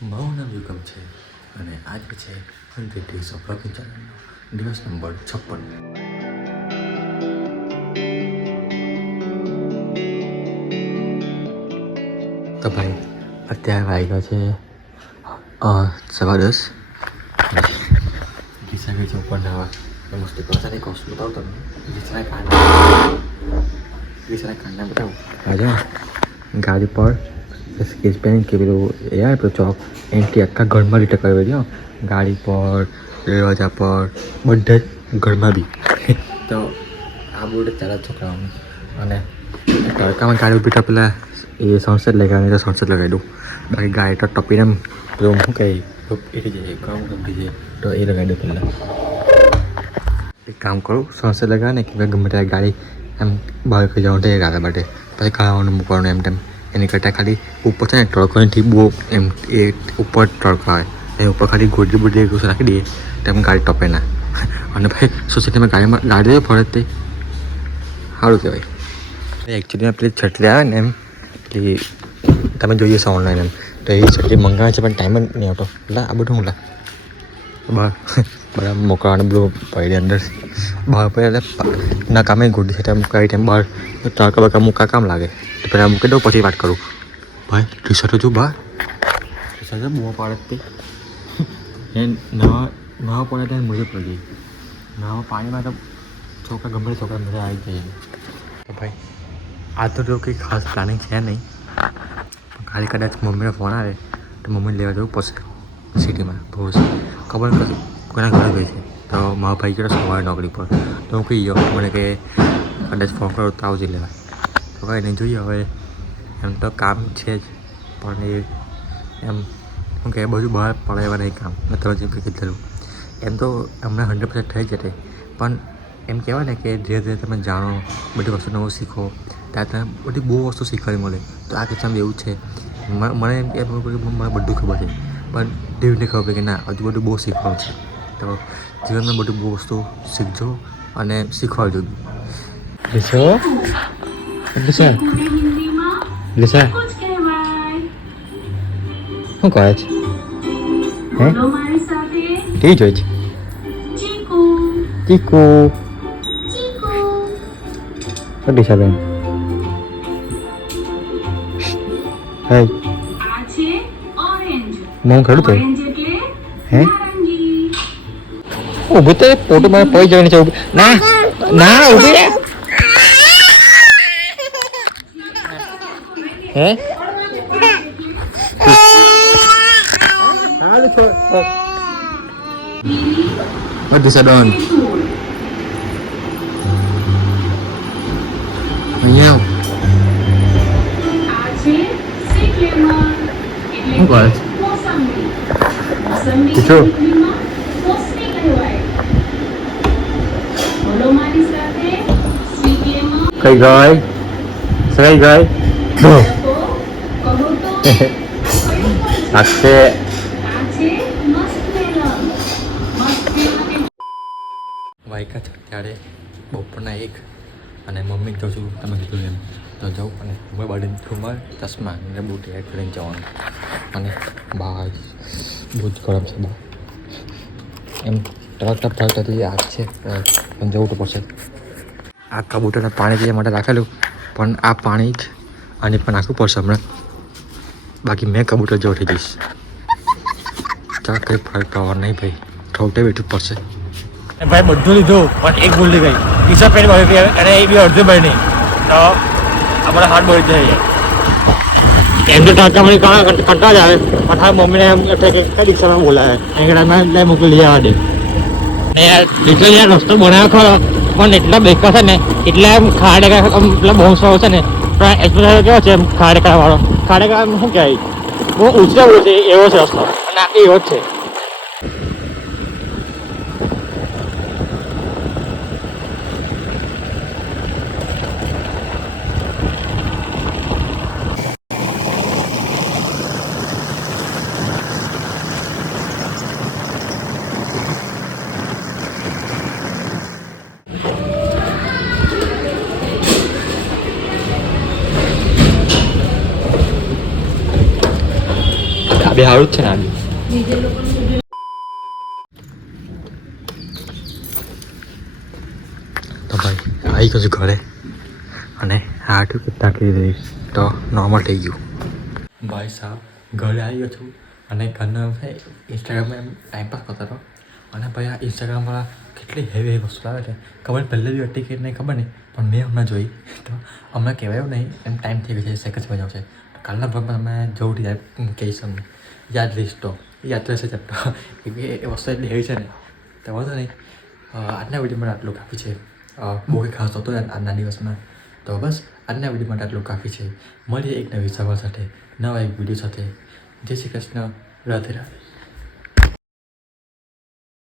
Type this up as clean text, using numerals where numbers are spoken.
મારું નામ યુગમ છે અને આજે છે 100 ડેઝ ઓફ બ્લોગિંગ ચેનલનો દિવસ નંબર 56. તો ભાઈ અત્યારે વાગ્યા છે 10:15. ગીસા ગઈ છે ઉપર નાવા મસ્તી કરતા એક વસ્તુ બતાવું તમને. ગીસાના કાંડા બતાવું. આજે ગાડી પર સ્કેચ પેન કે પેલું યાર પેલું ચોક એન્ટી આખા ઘરમાં રીતે કરેલી હો. ગાડી પર, દરવાજા પર, બધે જ ઘરમાં બી. તો આ બોર્ડ ચાલે છોકરાઓનું. અને તડકામાં ગાડી ઉભી તો પેલા એ સનસેટ લગાવી તો સનસેટ લગાવી દઉં. બાકી ગાડી તો ટપીને પેલું શું કહે એ જાય કામ ગમતી જાય તો એ લગાવી દઉં પહેલાં. એક કામ કરું સનસેટ લગાવે ને કે ગમે ત્યારે ગાડી એમ બહાર ખાઈ જવાનું તો એ ગાડા માટે પછી ખાવાનું મૂકવાનું એમ તેમ. એની કરતાં ખાલી ઉપર છે ને તડકોથી બહુ એમ એ ઉપર તડકો આવે એ ઉપર ખાલી ગોડલી બોડલી રાખી દઈએ તો એમ ગાડી ટપે ના. અને ભાઈ સોસાયટીમાં ગાડી ફરે તે સારું કહેવાય. એકચ્યુઅલીમાં પેલી છટલી આવે ને એમ પેલી તમે જોઈએ છો ઓનલાઈન એમ તો એ છટલી મંગાવે છે પણ ટાઈમ જ નહીં આવતો. એટલે આ બધું હું બહાર બધા મોકલવાનું બધું પડી અંદર બહાર પડે એટલે ના કામે ગોડલી છે એમ કઈ ટાઈમ બહાર તડકા બકા મૂકા કામ લાગે. તો પહેલાં મૂકી દઉં પછી વાત કરું. ભાઈ ટી શર્ટ હજુ બહાર ટી શર્ટ બહુ પાડે તે એ નવા પડે ત્યારે મજા પડી ગઈ. નવા પાણીમાં તો છોકરા ગમે છોકરા મજા આવી જાય. તો ભાઈ આ તો જો કંઈ ખાસ પ્લાનિંગ છે નહીં. ખાલી કદાચ મમ્મીનો ફોન આવે તો મમ્મીને લેવા જવું પડશે સિટીમાં. બહુ ખબર નથી કોઈના ઘરે ગઈ છે તો મારા ભાઈ ગયો સવારે નોકરી પર તો હું કહી ગયો મને કે કદાચ ફોન કરો તો આવજે લેવા. તો કંઈ નહીં જોઈએ હવે એમ તો કામ છે જ પણ એ એમ શું કે બધું બહાર પડાવવા નહીં કામ મેં તમે જેમ કે કીધેલું એમ તો હમણાં 100% થઈ જશે પણ એમ કહેવાય ને કે ધીરે ધીરે તમે જાણો બધી વસ્તુ નવું શીખો ત્યાં તમે બધી બહુ વસ્તુ શીખવાની મળે. તો આ કિસ્સામાં એવું છે મને એમ કે મને બધું ખબર છે પણ ધીરે ખબર કે ના હજુ બધું બહુ શીખવાનું છે. તો જીવનમાં બધું બહુ વસ્તુ શીખજો અને શીખવાડજો. લીસા લીસા લીસા શું કહે છે હે ટી જોઈ છે ચીકુ ડીસા બેન હે હું ખેડું તો હે ઊભું તો ફોટો મારે પડી જવાની છે. ના ના ઊભી રે હે What is that on? Meow. What? Itu. Kay guy. Say guy. Akse. વાયકા છે ત્યારે બપોરના 1 અને મમ્મી કહું છું તમે કીધું એમ તો જાઉં અને હું બાળીને રૂમાલ ચશ્મા અને બૂટ એડ કરીને જવાનું. અને બહાર બહુ જ ગરમ છે બહાર એમ ટપ થતી આગ છે પણ જવું તો પડશે. આ કબૂતરના પાણી પીવા માટે રાખેલું પણ આ પાણી જ આને પણ નાખવું પડશે હમણાં બાકી મેં કબૂતર જેવો થઈ જઈશ. ચાલ કંઈ ફરક પડવા નહીં ભાઈ ઠોકટે બેઠું પડશે. ભાઈ બધું લીધું પણ એક ભૂલ ગઈ ટી શર્ટ પેન્ટ ભરી અને એ બી અડધું ભાઈ નહીં તો આપણા હાથ બળી જાય. એમ તો ટાંકામાં કંટાળ જ આવે પણ હા મમ્મીને એમ કઈ રિક્ષામાં બોલાવે એની મેં મોકલી લઈ આવવા દે. ને યાર રિક્ષા યાર રસ્તો બનાવ્યો ખરો પણ એટલા બેકાર છે ને એટલા એમ ખાડેકા પેલા બોન્સવાળો છે ને પણ એક્સપ્રેસ કેવો છે એમ ખાડેકાવાળો ખાડેકા શું કહેવાય બહુ ઊંચા છે એવો છે રસ્તો અને આખી એવો જ છે. આ બે સારું જ છે ને આ બી તો ભાઈ આવી ગયું ઘરે અને હાટું તાકી દઈશ તો નોર્મલ થઈ ગયું ભાઈ સાહેબ ઘરે આવી ગયો છું અને ઘરના ઇન્સ્ટાગ્રામમાં એમ ટાઈમપાસ કરતો હતો અને ભાઈ આ ઇન્સ્ટાગ્રામવાળા કેટલી હેવી હેવી વસ્તુ આવે છે ખબર પહેલાં બી હતી કે નહીં ખબર નહીં પણ મેં હમણાં જોઈ તો હમણાં કહેવાયું નહીં એમ ટાઈમ થઈ ગયો છે સેકન્ડ બજાવ છે તો કાલના ભાગમાં તમે જવું યાદ કહીશ અમને યાદ લઈશ તો યાદ રહેશે ચેપ્ટર એ વસ્તુ એટલી હેવી છે ને તો વાંધો નહીં આજના વિડીયોમાં આટલું કાફી છે બહુ કંઈ ખાસ હતો આજના દિવસમાં તો બસ આજના વિડીયો માટે આટલું કાફી છે મળીએ એક નવી સવાલ સાથે નવા એક વિડીયો સાથે જય શ્રી કૃષ્ણ રાધે રાધે